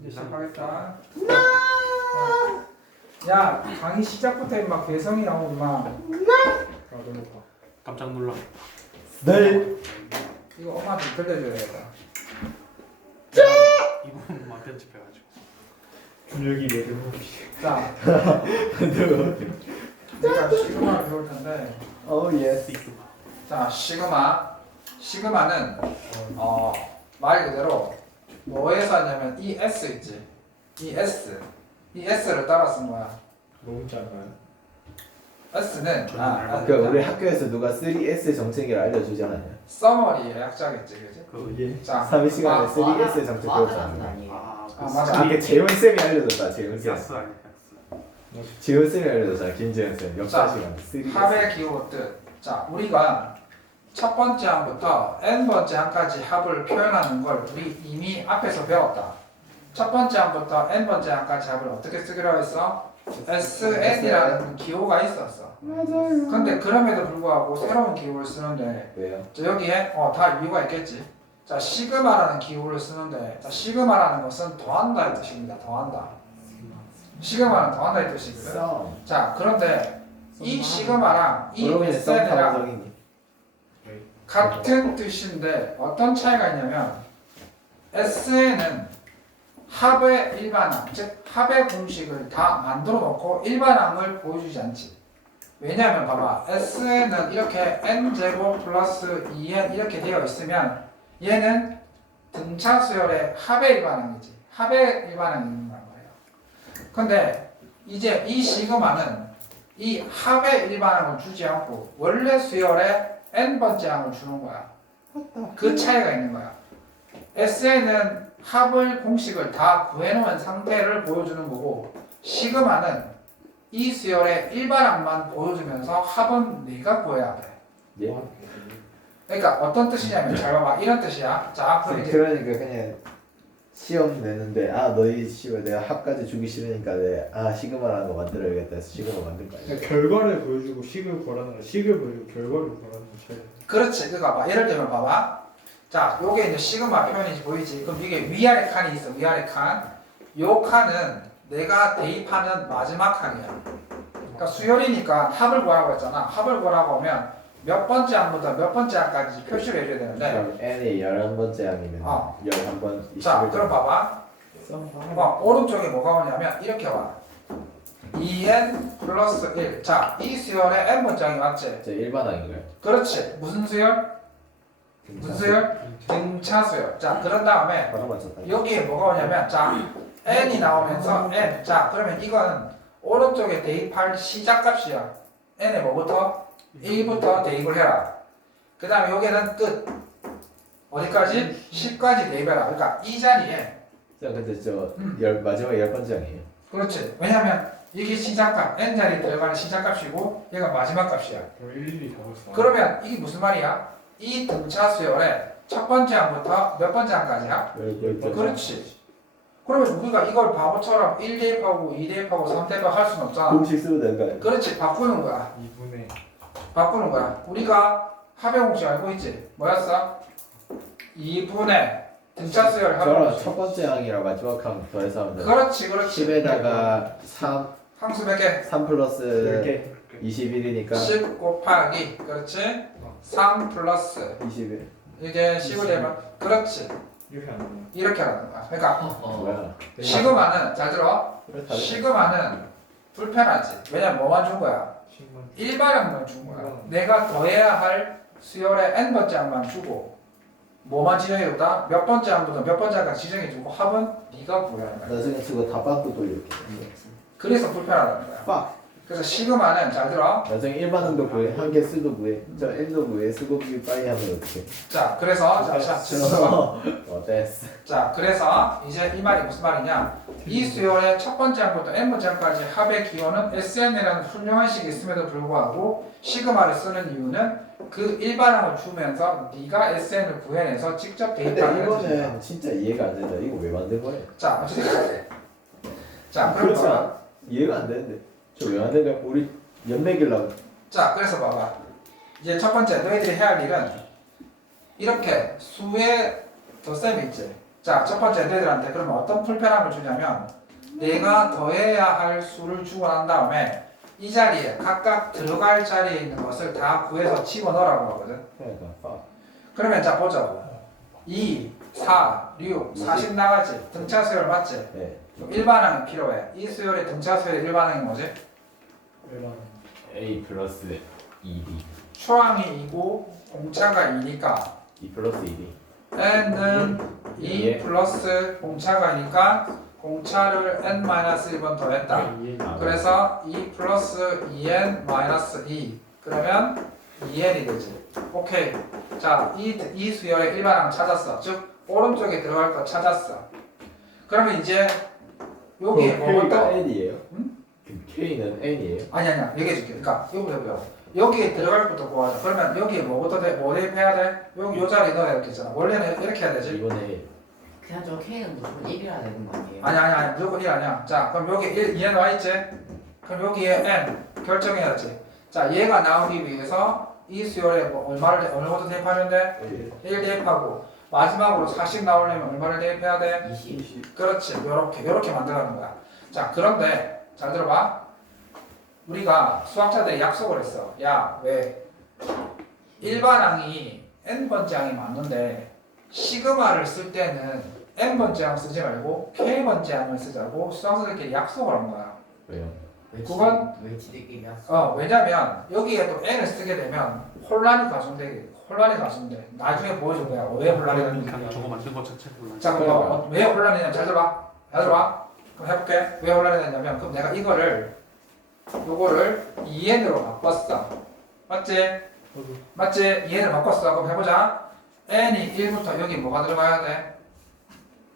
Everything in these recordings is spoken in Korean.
이제 시작하겠다. 야 강의 시작부터 임마 개성이 나오고 임마. 나도 봐. 깜짝 놀라. 네. 이거 엄마한테 들려줘야겠다. 이분만 편집해가지고. 준혁이 매듭. 자, 내가 시그마를 배울 텐데. 어 예. 시그마. 자, 시그마. 시그마는 어, 말 그대로 뭐에서 하냐면 이 S 있지. 이 S. 이 S를 따라 쓴 거야. 너무 작아요. S는 아, 아, 그 우리 학교에서 누가 3S 정책을 알려주지 않았냐? 서머리의 약자겠지, 그지? 그 이게 자, 3일 시간에 아, 3S 정책 배웠잖아. 아, 아, 그 맞아. 아, 이게 재훈 쌤이 알려줬다. 재훈 쌤. 야스 아니야 야스. 재훈 쌤이 알려줬잖아. 김재현 쌤. 역사 자, 시간. 3S. 합의 기호 뜻. 자, 우리가 첫 번째 항부터 n 번째 항까지 합을 표현하는 걸 우리 이미 앞에서 배웠다. 첫 번째 항부터 n 번째 항까지 합을 어떻게 쓰기로 했어? SN이라는 기호가 있었어. 근데 그럼에도 불구하고 새로운 기호를 쓰는데 왜요? 자, 여기에 어, 다 이유가 있겠지. 자, 시그마라는 기호를 쓰는데 자, 시그마라는 것은 더한다의 뜻입니다. 더한다. 시그마는 더한다의 뜻이거든. 썸. 자, 그런데 이 시그마랑 이 SN이랑? 같은 뜻인데 어떤 차이가 있냐면 SN은 합의 일반항, 즉 합의 공식을 다 만들어 놓고 일반항을 보여주지 않지. 왜냐하면 봐봐, SN은 이렇게 n제곱 플러스 2n 이렇게 되어 있으면 얘는 등차 수열의 합의 일반항이지. 합의 일반항이 있는 거예요. 근데 이제 이 시그마는 이 합의 일반항을 주지 않고 원래 수열의 n번째 항을 주는 거야. 그 차이가 있는 거야. SN은 합을 공식을 다 구해놓은 상태를 보여주는 거고 시그마는 이 수열의 일반항만 보여주면서 합은 네가 구해야 돼. 예. 그러니까 어떤 뜻이냐면 잘 봐봐 이런 뜻이야. 자 그럼 이제 그러니까 그냥 시험 내는데 아 너희 시험 내가 합까지 주기 싫으니까 내아 시그마라는 거 만들어야겠다 해서 시그마 만든 거 아니야? 그러니까 결과를 보여주고 식을 보라는 거, 식을 보여주고 결과를 보라는 거 차이. 그렇지. 그거 봐봐. 예를 들면 봐봐. 자, 요게 이제 시그마 표현인지 보이지? 그럼 이게 위아래 칸이 있어. 위아래 칸. 요 칸은 내가 대입하는 마지막 칸이야. 그러니까 수열이니까 합을 구하라고 했잖아. 합을 구하라고 하면 몇 번째 항부터 몇 번째 항까지 표시를 해줘야 되는데. 그럼 n이 11번째 항이면 어. 11번 자, 21번 그럼 봐봐. 어, 오른쪽에 뭐가 오냐면 이렇게 와. 2n 플러스 1. 자, 이 수열의 n 번째 항이 맞지? 저 일반 항인가요? 그렇지. 무슨 수열? 무슨 수열? 등차 수열. 자, 그런 다음에 바로 맞췄다 여기에 뭐가 오냐면 자 n이 나오면서 n 자 그러면 이건 오른쪽에 대입할 시작값이야 n에 뭐부터 1부터 대입을 해라 그 다음에 여기는 끝 어디까지 10까지 대입해라 그러니까 이 자리에 자 근데 저 음. 열, 마지막 10번째 항이에요 그렇지 왜냐면 이게 시작값 n 자리에 들어가는 시작값이고 얘가 마지막 값이야. 그러면 이게 무슨 말이야 이 등차 수열의 첫 번째 항부터 몇 번째 항까지야 열 번째 그렇지. 그러면 우리가 이걸 바보처럼 1 대입하고 2 대입하고 3 대입하고 할 수는 없잖아. 공식 쓰도 될까요? 그렇지. 바꾸는 거야. 2분의 바꾸는 거야. 우리가 합의 공식 알고 있지? 뭐였어? 2분의 등차 수열 합의 저랑 공식. 첫 번째 항이랑 마지막 항 더해서 하면 돼 그렇지, 그렇지. 10에다가 3, 항수 몇 개? 3 플러스 10개. 21이니까 10 곱하기. 그렇지. 3 플러스. 21 이게 10을 되면 그렇지. 이렇게 안 나와. 이렇게 하는 거야. 그러니까 뭐야 시그마는 잘 들어. 시그마는 불편하지. 왜냐면 뭐만 준 거야? 10만. 일반항만 준 거야. 음. 내가 더해야 할 수열의 n 번째 항만 주고 뭐만 지정해줬다? 몇 번째 항부터 몇 번째 항까지 지정해주고 합은 네가 구해야 거야. 나중에 저거 답안도 돌릴게 그래서 불편하다는 거야. 빡 그래서 시그마는 잘 들어. 나중에 일반응도 구해 한 개 쓰도 구해 저 n도 구해 쓰고 구해 빨리 하면 어떡해 자, 그래서 자, 자, 자, 어 됐어 자, 그래서 이제 이 말이 무슨 말이냐? 이 수열의 첫 번째 항부터 n 번째 항까지 합의 기호는 SN이라는 훌륭한 식이 있음에도 불구하고 시그마를 쓰는 이유는 그 일반항을 주면서 네가 SN을 구해내서 직접 근데 대입하는 뜻이다. 이거는 진짜 이해가 안 된다 이거 왜 만든 거예요? 자, 어쨌든 자, 그럼 그렇지 봐봐. 않아? 이해가 안 되는데 저왜 만든 거야? 우리 연맥이려고 자, 그래서 봐봐. 이제 첫 번째 너희들이 해야 할 일은 이렇게 수의 덧셈이 있지. 자, 첫 번째 애들한테 그러면 어떤 불편함을 주냐면 내가 더해야 할 수를 주고 난 다음에 이 자리에 각각 들어갈 자리에 있는 것을 다 구해서 집어넣으라고 하거든. 그러니까 아, 그러면 자 보자. 2, 4, 6, 40 나가지. 등차 수열 맞지? 네 일반항이 필요해. 이 수열의 등차 수열의 일반항이 뭐지? 일반 A 플러스 ED 초항이 2고 공차가 2니까 2 플러스 ED n은 2 예. 플러스 공차가 2니까 공차를 n-1번 더했다. 아, 그래서 2 플러스 2n 마이너스 2 그러면 2n이 되지. 오케이. 자, 이, 이 수열의 일반항 찾았어. 즉 오른쪽에 들어갈 거 찾았어. 그러면 이제 여기에 뭐가 K가 또 N이에요? 응? K는 N이에요? 아니 아니야 얘기해 줄게. 그러니까 이거 보세요. 여기에 들어갈 것도 구하자. 그러면 여기에 뭐부터 돼? 뭐 대입해야 돼? 여기 요 자리 넣어야 이렇게 있잖아. 원래는 이렇게 해야 되지. 이번에 1 그냥 저 K는 무조건 1이라 되는 거 아니에요? 아니 아니 아니 무조건 1 아니야. 자 그럼 여기 1, 2n 와 있지? 그럼 여기에 n 결정해야지. 자 얘가 나오기 위해서 이 수열에 뭐 얼마를 대- 어느 정도 대입하면 돼? 1 대입하고 마지막으로 40 나오려면 얼마를 대입해야 돼? 20. 그렇지. 요렇게 요렇게 만들어가는 거야. 자 그런데 잘 들어봐. 우리가 수학자들이 약속을 했어. 야 왜? 일반 항이 n 번째 항이 맞는데 시그마를 쓸 때는 n 번째 항 쓰지 말고 k 번째 항을 쓰자고 수학자들끼리 약속을 한 거야. 왜요? 왜 그건- 지- 왜 지들끼리 약속? 어 왜냐면 여기에 또 n을 쓰게 되면 혼란이 가중되게 혼란이 가중돼. 나중에 보여줄 거야. 왜 혼란이 가중돼? 그냥 저거 만든 것 자체 몰라. 자, 그럼. 왜 혼란이냐면 잘 들어봐. 잘 들어봐. 그럼 해볼게. 왜 혼란이 되냐면 그럼 내가 이거를 요거를 2n으로 바꿨어. 맞지? 맞지? 2n을 바꿨어. 그럼 해보자. n이 1부터 여기 뭐가 들어가야 돼?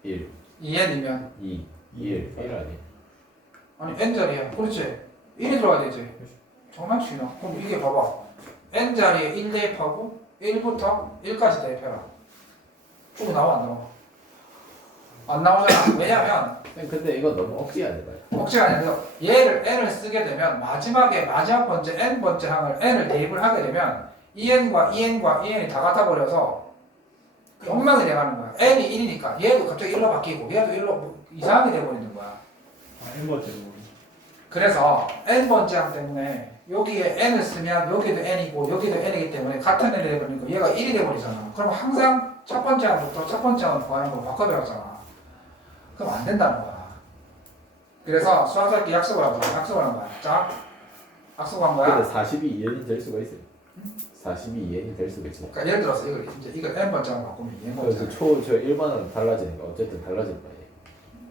1 2n이면 2 1 1 아니에요? 아니 n자리야. 그렇지? 1이 들어가야 되지. 장난치나? 그럼 이게 봐봐. n자리에 1 대입하고 1부터 1까지 대입해라. 쭉 나와 안 나와? 안 나오잖아. 왜냐면 근데 이거 너무 억지 아닌가요? 억지가 아니라 그래서 얘를 n을 쓰게 되면 마지막에 마지막 번째 n 번째 항을 n을 대입을 하게 되면 en과 en과 en이 다 같아 버려서 엉망이 돼가는 거야. n이 1이니까 얘도 갑자기 1로 바뀌고 얘도 1로 뭐 이상하게 돼버리는 거야. 아 N번째로 그래서 n 번째 항 때문에 여기에 n을 쓰면 여기도 n이고 여기도 n이기 때문에 같은 n이 돼버리니까 얘가 1이 돼버리잖아. 그럼 항상 첫 번째 항부터 첫 번째 항을 구하는 걸 바꿔버렸잖아. 그럼 안 된다는 거야. 그래서 수학자끼리 약속을 한 거야. 약속을 한 거야. 자, 약속한 거야. 근데 40이 2N이 될 수가 있어요 40이 2N이 될 수가 있죠 그러니까 예를 들어서 이거 이제 이거 n 번째 항 바꾸면 2n 번째 그래서 항. 초, 저 1번은 달라지니까 어쨌든 달라질 거예요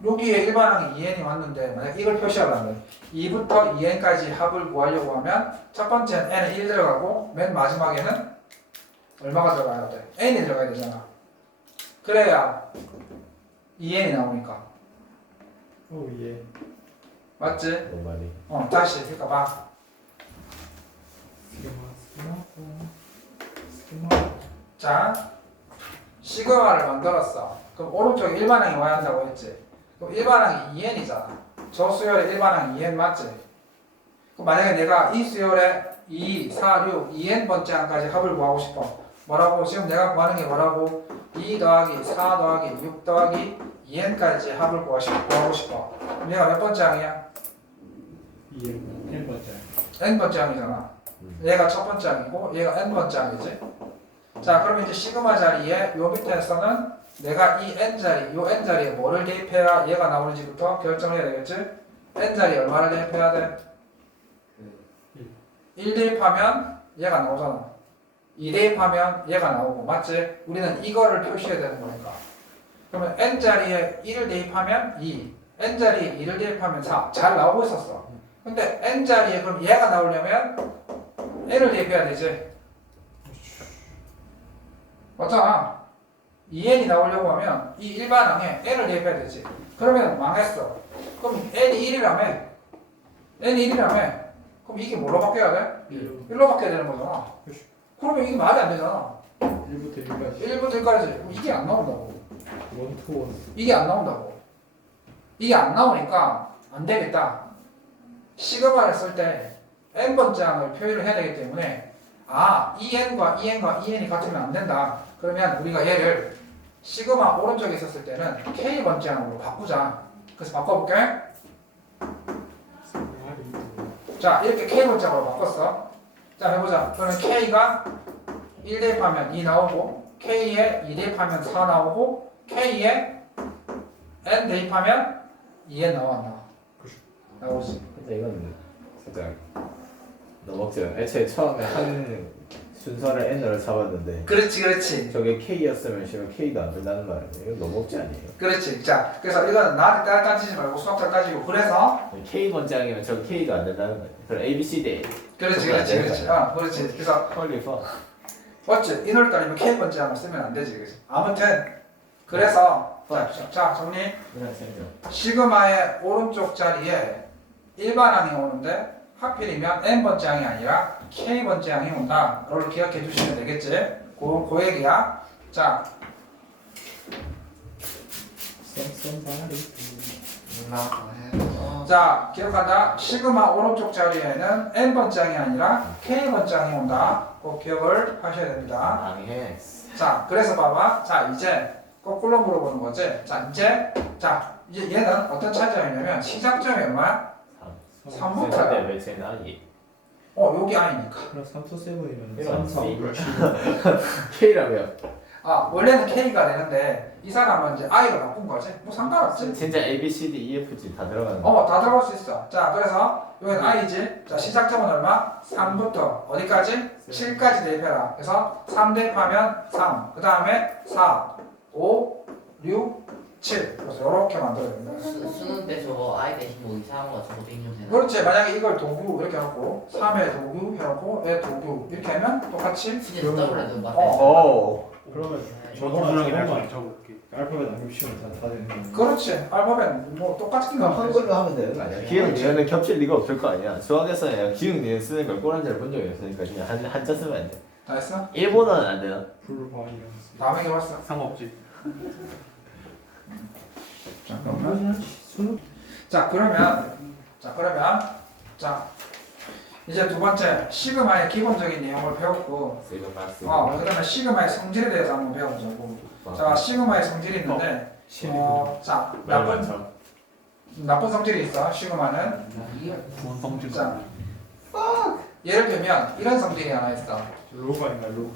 여기에 일반항이 2n이 왔는데 만약 이걸 표시하려면 2부터 2n까지 합을 구하려고 하면 첫 번째는 n은 1 들어가고 맨 마지막에는 얼마가 들어가야 돼? n이 들어가야 되잖아. 그래야 2n이 나오니까 오 예. 맞지? 뭔 말이 어 다시 그러니까 봐. 자 시그마를 만들었어. 그럼 오른쪽에 일반항이 와야 한다고 했지. 그럼 일반항이 2n이잖아. 저 수열의 일반항이 2n 맞지? 그럼 만약에 내가 이 수열의 2, 4, 6, 2n 번째 항까지 합을 구하고 싶어. 뭐라고? 지금 내가 구하는 게 뭐라고? 2 더하기 4 더하기 6 더하기 2n까지 합을 구하고 싶어. 구하고 싶어. 그럼 얘가 몇 번째 항이야? 이해 N번째. n 번째 항이잖아. 음. 얘가 첫 번째 항이고 얘가 n 번째 항이지. 자, 그러면 이제 시그마 자리에 요 밑에서는 내가 이 n 자리, 요 n 자리에 뭐를 대입해야 얘가 나오는지부터 결정을 해야 되겠지? n 자리 얼마를 대입해야 돼? 1 대입하면 얘가 나오잖아. 2 대입하면 얘가 나오고 맞지? 우리는 이거를 표시해야 되는 거니까. 그러면 n 자리에 1을 대입하면 2, n 자리에 2를 대입하면 4. 잘 나오고 있었어. 근데 n 자리에 그럼 얘가 나오려면 n을 대입해야 되지. 맞잖아. 2n이 나오려고 하면 이 일반항에 n을 대입해야 되지. 그러면 망했어. 그럼 n이 1이라며. n이 1이라며. 그럼 이게 뭐로 바뀌어야 돼? 1로 바뀌어야 되는 거잖아. 그러면 이게 말이 안 되잖아. 1부터 1까지. 1부터 1까지. 그럼 이게 안 나온다고. 원투 원. 이게 안 나온다고. 이게 안 나오니까 안 되겠다. 시그마를 쓸 때 n번째 항을 표현을 해야 되기 때문에 아, 2n과 2n과 2n이 같으면 안 된다. 그러면 우리가 얘를 시그마 오른쪽에 있었을 때는 K 번째 항으로 바꾸자. 그래서 바꿔볼게. 자, 이렇게 K 번째 항으로 바꿨어. 자, 해보자. 그러면 K가 1 대입하면 2 나오고, K에 2 대입하면 4 나오고, K에 N 대입하면 2N 나와, 안 나와? 나오지. 근데 이건 살짝 너무 억지로 애초에 처음에 한 순서를 n으로 잡았는데 그렇지, 그렇지. 저게 k였으면 지금 k도 안 된다는 말이에요 이건 너무 억지 아니에요 그렇지. 자, 그래서 이건 나한테 따- 따지지 말고 수학자 따지고, 그래서 k 번째항이면 저 k도 안 된다는 거예요 그럼 a b c d 그렇지, 그건 안 그렇지, 되는 그렇지. 거야. 어, 그렇지. 그래서 퀄리퍼 맞지? 인월달이면 K 번째 한번 쓰면 안 되지, 그지? 아무튼 그래서 자, 자, 자 정리. 생겨 시그마의 오른쪽 자리에 일반항이 오는데 하필이면 n 번째 항이 아니라 k 번째 항이 온다. 그걸 기억해 주시면 되겠지? 그, 그 얘기야. 자, 자 기억한다. 시그마 오른쪽 자리에는 n 번째 항이 아니라 k 번째 항이 온다. 꼭 기억을 하셔야 됩니다. 방해 자, 그래서 봐봐. 자, 이제 거꾸로 물어보는 거지. 자, 이제 자, 이제 얘는 어떤 차지점이냐면 시작점이 얼마야? 3부터야. 근데 왜 쟤는 아니 어, 여기 아니니까. 그럼 3, 4, 7이면 이런 3, 4, 5, C. 7 k라며 아, 원래는 K가 되는데 이 사람은 이제 I로 바꾼 거지. 뭐 상관없지. 진짜 a b c d e f g 다 들어가는 거 어, 다 들어갈 수 있어. 자, 그래서 여기는 I지. 자, 시작점은 얼마? 3부터 어디까지? 7까지 대입해라. 그래서 3 대입하면 3. 그 다음에 4, 5, 6, 7. 그래서 이렇게 만들어야 된다. 수, 수능 때 저거 I 대신 뭐 이상한 거 저거 인용 되나? 그렇지 만약에 이걸 도구 이렇게 해놓고 3의 도구 해놓고 의 도구 이렇게 하면 똑같이 진짜 더블해도 맞아. 오 그러면 저도 분량이 저거만 나중에 적을게. 알파벳 안 겹치면 다, 다 되는 거야 그렇지 알파벳 뭐 똑같은 거 그럼 한글로 하면 되는 거 아니야? 기억 니은은 겹칠 리가 없을 거 아니야 수학에서는 그냥 기억 니은 쓰는 걸 꼬란지를 본 적이 없으니까 그냥 한, 한자 쓰면 안 돼 다 했어? 일본어는 안 되나? 불바이런스 다음에 해봤어 상관없지. 잠깐만. 자 그러면 자 그러면 자 이제 두 번째 시그마의 기본적인 내용을 배웠고 어 그다음에 시그마의 성질에 대해서 한번 배워보자고. 자 시그마의 성질이 있는데 어자 말 나쁜 많죠 나쁜 성질이 있어 시그마는? 부원 성질. 자. 예를 들면 이런 성질이 하나 있어. 로그 아닌가 로그?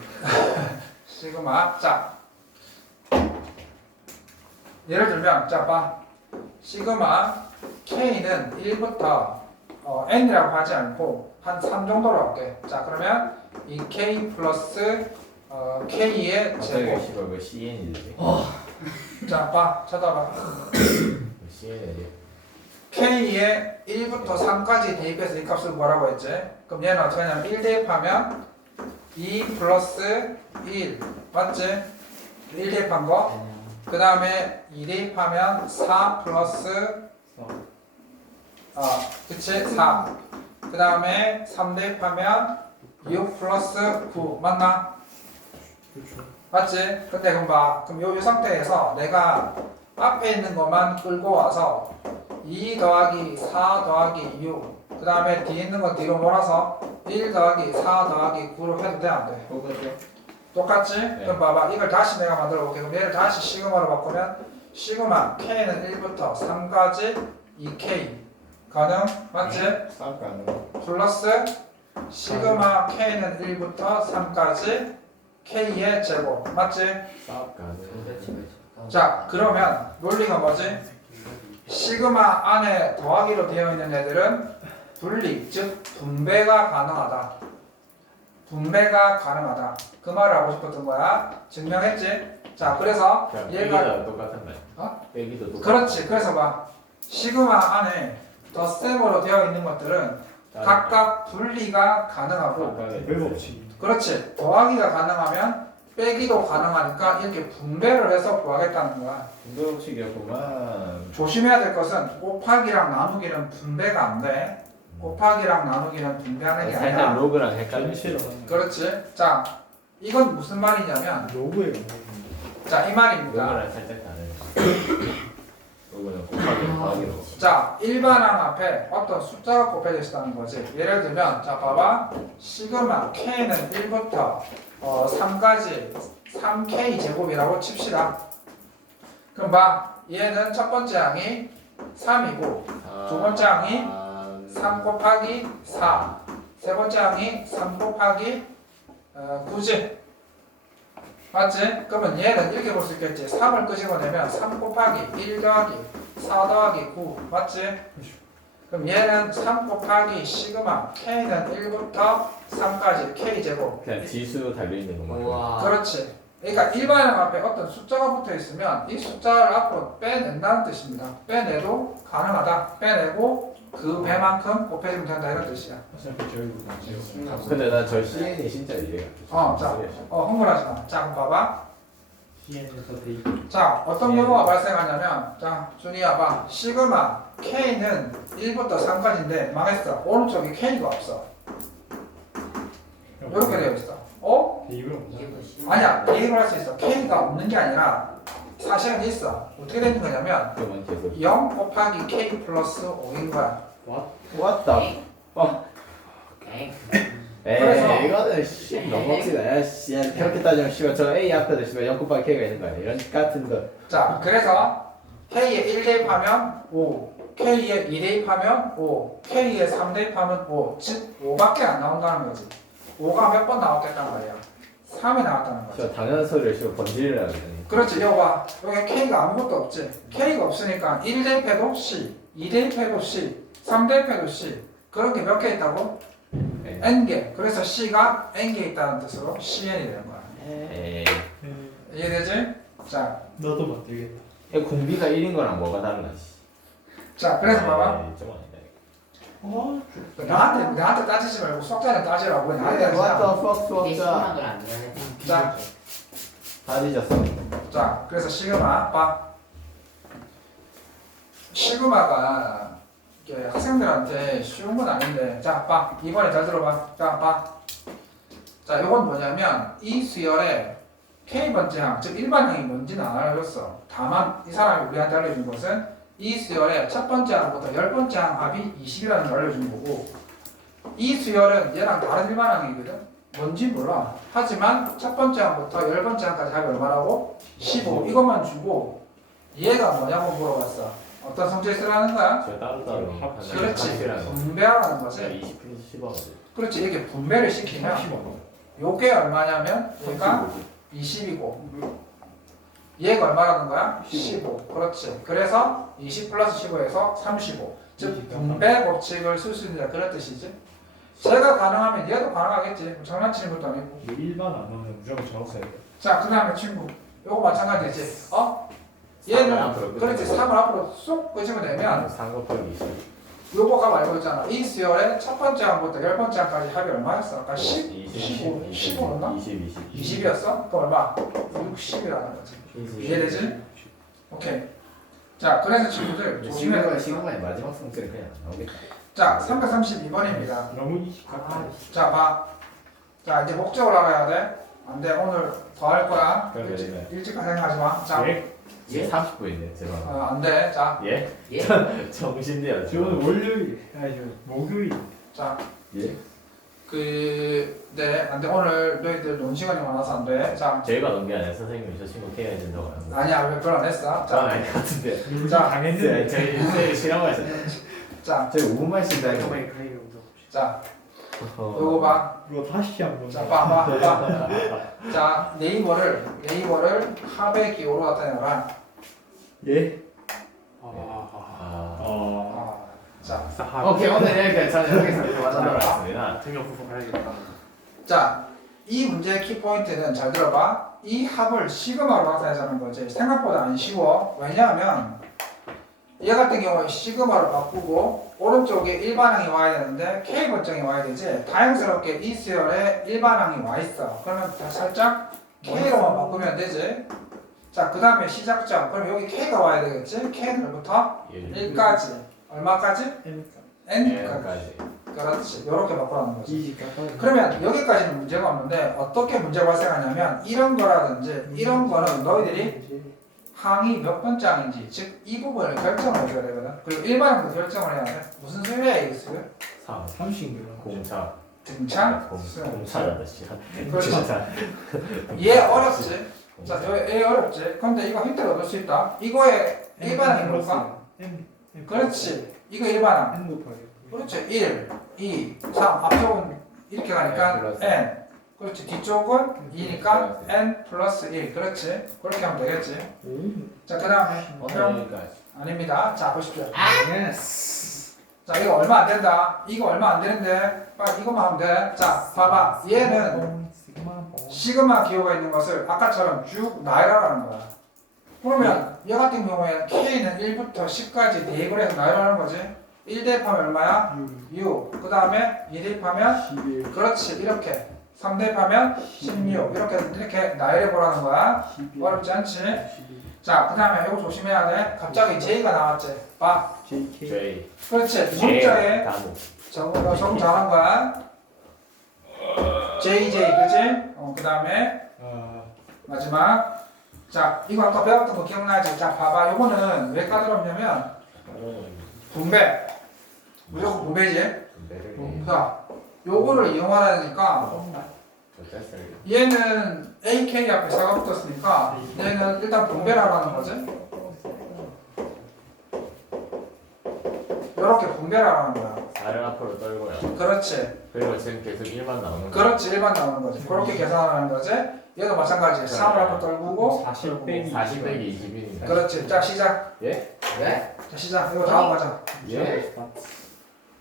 시그마. 자 예를 들면 자 봐 시그마 k는 1부터 어, n이라고 하지 않고 한 3 정도로 할게 자 그러면 이 k 플러스 어, k의 제곱 씨발 왜 CN이 되지? 자 봐 쳐다봐 왜 CN이 되지? k의 1부터 3까지 대입해서 이 값을 뭐라고 했지? 그럼 얘는 어떻게 하냐면 1 대입하면 2 플러스 1 맞지? 1 대입한 거? 그 다음에 2 대입하면 4 플러스 아 그치 4. 그 다음에 3 대입하면 6 플러스 9 맞나? 그렇죠 맞지? 근데 그럼 봐. 그럼 요, 요 상태에서 내가 앞에 있는 것만 끌고 와서 2 더하기 4 더하기 6. 그 다음에 뒤에 있는 거 뒤로 몰아서 1 더하기 4 더하기 9로 해도 돼? 안 돼? 똑같지? 그럼 봐봐. 이걸 다시 내가 만들어 볼게. 그럼 얘를 다시 시그마로 바꾸면 시그마 K는 1부터 3까지 2K. 가능? 맞지? 가는 거 플러스 시그마 K는 1부터 3까지 K의 제곱. 맞지? 그렇지. 자, 그러면 논리가 뭐지? 시그마 안에 더하기로 되어 있는 애들은 분리, 즉 분배가 가능하다. 분배가 가능하다. 그 말을 하고 싶었던 거야. 증명했지? 자, 그래서 얘가 빼기도 똑같은 거야 어? 빼기도 똑같은 그렇지. 그래서 봐. 시그마 안에 덧셈으로 되어 있는 것들은. 각각 분리가 가능하고 왜 없지 그렇지. 더하기가 가능하면 빼기도 가능하니까 이렇게 분배를 해서 구하겠다는 거야. 운동식이었구만 조심해야 될 것은 곱하기랑 나누기는 분배가 안 돼. 곱하기랑 나누기는 분배하는 게 살짝 아니라. 로그랑 전체로 그렇지. 자, 이건 무슨 말이냐면, 로그에 자, 이 말입니다. 로그랑 살짝 다르네 로그는 곱하기 더하기로 자, 일반항 앞에 어떤 숫자가 곱해져 있다는 거지. 예를 들면, 자, 봐봐. 시그마 K는 1부터 어, 3까지 3K 제곱이라고 칩시다. 그럼 봐. 얘는 첫 번째 항이 3이고 두 번째 항이 아, 3 곱하기 4. 세 번째 항이 3 곱하기 어, 9지. 맞지? 그러면 얘는 이렇게 볼 수 있겠지. 3을 끄집어내면 3 곱하기 1 더하기 4 더하기 9. 맞지? 그럼 얘는 3 곱하기 시그마 K는 1부터 3까지 K제곱. 그냥 지수 달려있는 것만 우와. 그렇지. 그러니까 일반형 앞에 어떤 숫자가 붙어 있으면 이 숫자를 앞으로 빼낸다는 뜻입니다. 빼내도 가능하다. 빼내고 그 배만큼 곱해주면 된다 이런 뜻이야. 근데 나저 CN이 진짜 이해가 어, 자, 어, 흥분하지 마. 자, 그럼 봐봐. 자, 어떤 예. 경우가 발생하냐면, 자, 준이야 봐. 시그마 K는 1부터 3까지인데 망했어. 오른쪽에 K가 없어. 이렇게 되어 있어. 더 쉬운 아니야. 대입을 할 수 있어. K가 없는 게 아니라 사실은 있어. 어떻게 되는 거냐면 그러면 계속 0 곱하기 K 플러스 5인 거야. What the 엥. 에이 그래서- 이거는 씨 너무지다 씨 그렇게 따지면 씨발 저 A 앞에도 씨발 0 곱하기 K가 있는 거 아니야 이런 같은 거 자, 그래서 K에 1 대입하면 5, K에 2 대입하면 5, K에 3 대입하면 5, 즉 5밖에 안 나온다는 거지. 5가 몇 번 나왔겠단 말이야. 3이 나왔다는 거지. 저 당연한 소리를 씨발 번지를 하거든요 그렇지, 여기 봐. 여기 K가 아무것도 없지. K가 없으니까 1 대입해도 C, 2 대입해도 C, 3 대입해도 C. 그런 게 몇 개 있다고? 네. N개. 그래서 C가 N개 있다는 뜻으로 CN이 되는 거야. 에이 이해되지? 자, 너도 만들겠다 이 공비가 1인 거랑 뭐가 다른가 씨 자, 그래서 봐봐. 에이, 좀 아니다 어? 나한테 나한테 따지지 말고 수학자한테 따지라고 왜 나한테 이거 What 따지냐? the fuck 이게 수학자 심한 걸안 되네. 자. 다 뒤졌어 자, 그래서 시그마 봐. 시그마가 이게 학생들한테 쉬운 건 아닌데, 자, 봐. 이번에 잘 들어봐. 자, 봐. 자, 이건 뭐냐면 이 수열의 K 번째 항, 즉 일반항이 뭔지는 안 알려줬어. 다만 이 사람이 우리한테 알려준 것은 이 수열의 첫 번째 항부터 열 번째 항 합이 20이라는 걸 알려준 거고, 이 수열은 얘랑 다른 일반 항이거든. 뭔지 몰라. 하지만 첫 번째 항부터 열 번째 항까지 합이 얼마라고? 15 이것만 주고 얘가 뭐냐고 물어봤어 어떤 성질 쓰라는 거야? 저 따로따로 그렇지. 분배하라는 거지 20 플러스 10하거든 그렇지 이게 분배를 시키면 30원 요게 얼마냐면 얘가 20이고 얘가 얼마라는 거야? 15 그렇지. 그래서 20 플러스 15에서 35 즉 분배 법칙을 쓸 수 있는 그런 뜻이지. 제가 가능하면 얘도 가능하겠지. 장난치는 것도 아니고. 이거 일반 안 나오면 무조건 써야 돼. 자 그 다음에 친구. 요거 마찬가지지. 어? 얘는 그렇지. 3을 앞으로 쏙 끄집어 내면 3 곱하기 20 요거가 알고 있잖아. 이 수열의 첫 번째 항부터 열 번째 항까지 합이 얼마였어? 아까 10? 20 15, 15였나? 20 20 20이었어? 그럼 얼마? 60이라는 거지. 20 이해되지? 오케이. 자, 그래서 친구들 조심해야 시그마 돼. 시그마의 마지막 성질은 그냥 안 나오겠다 자, 332번입니다. 너무 이식 아, 같아 자, 봐. 자, 이제 목적을 알아야 돼. 안 돼. 오늘 더 할 거야. 그래, 일찍, 그래. 일찍 생각하지 마. 자, 예? 예? 30분인데 제가 어, 안 돼. 자, 예? 예? 정신이야 저는 월요일 아니 저 목요일 자. 예? 그, 네. 안 돼. 오늘 너희들 논 시간이 많아서 안 돼. 자, 저희가 논게 아니라 선생님이 저 친구 케어해 준다고 하는 거 아니야. 왜 별로 안 했어? 자, 아닐 것 같은데 자, 당했는데 저희 저희 싫어하고 있어요 자, 저희 5분만 쉰다 이거 자. 요거 봐. 이거 다시 한번 자, 봐, 봐, 봐. 자, 네이버를 네이버를 합의 기호로 나타내라. 예? 아, 아 어 아, 자, 아, 오케이 오늘 여기까지 저는 여기서 이렇게 등력 후보 가야겠다. 자, 이 문제의 키 포인트는 잘 들어봐. 이 합을 시그마로 나타내자는 거지. 생각보다 안 쉬워. 왜냐하면 얘 같은 경우에 시그마로 바꾸고 오른쪽에 일반항이 와야 되는데 K 번정이 와야 되지. 다행스럽게 이 수열에 일반항이 와 있어. 그러면 다 살짝 K로만 바꾸면 되지. 자, 그 다음에 시작점. 그럼 여기 K가 와야 되겠지. K들부터 1 1까지. 얼마까지? N까지. 까지 그렇지. 이렇게 바꾸라는 거지. 그러면 여기까지는 문제가 없는데 어떻게 문제가 발생하냐면 이런 거라든지 이런 거는 너희들이 항이 몇 번째 항인지 즉 이 부분을 결정을 해줘야 되거든 그리고 일반항도 결정을 해야 돼 무슨 소리야 이게 지금 3 30인가 공차 등차 공- 수. 공차라다 씨 그렇지. 공차 얘 어렵지 자, 저 A 어렵지? 근데 이거 힌트를 얻을 수 있다. 이거의 일반항이 뭘까? M M 그렇지. 이거 일반항. N 곱하기 그렇지. 1, 2, 3. 앞쪽은 이렇게 가니까 N 플러스 N. 그렇지. 뒤쪽은 2니까 N 플러스 1. 그렇지. 그렇게 하면 되겠지. 오 자, 그 다음에 그러니까 아닙니다. 자, 보십시오. 예스 자, 이거 얼마 안 된다. 이거 얼마 안 되는데. 빨리 이것만 하면 돼. 자, 봐봐. 얘는 시그마 번 시그마 기호가 있는 것을 아까처럼 쭉 나열하라는 거야. 그러면 얘 같은 경우에 K는 1부터 10까지 대입을 해서 나열하는 거지. 1 대입하면 얼마야? 6. 그 다음에 2 대입하면 11 그렇지. 이렇게. 3 대입하면 16. 이렇게 이렇게 나열해 보라는 거야. 12 어렵지 않지? 12 자, 그 다음에 이거 조심해야 돼. 갑자기 J가 나왔지. 봐. J 그렇지. 문자에 단호 적어 적응 잘한 거야. JJ 그지? 어, 그 다음에 아 마지막 자 이거 아까 배웠던 거 기억나지? 자 봐봐 요거는 왜 까다롭냐면 분배 무조건 분배지 배를 자 요거를 이용하라니까 얘는 AK 앞에 4가 붙었으니까 얘는 일단 분배를 하라는 거지. 이렇게 분배를 하라는 거야. 4를 앞으로 떨고요. 그렇지. 그리고 지금 계속 1만 나오는 거예요. 그렇지 일반 나오는 거지. 그렇게 계산하는 거지. 얘도 마찬가지 3을 앞에 떨구고 40 빼기 40 빼기 20이니까. 그렇지. 자 시작. 왜? 자 시작. 이거 다음 가자 예?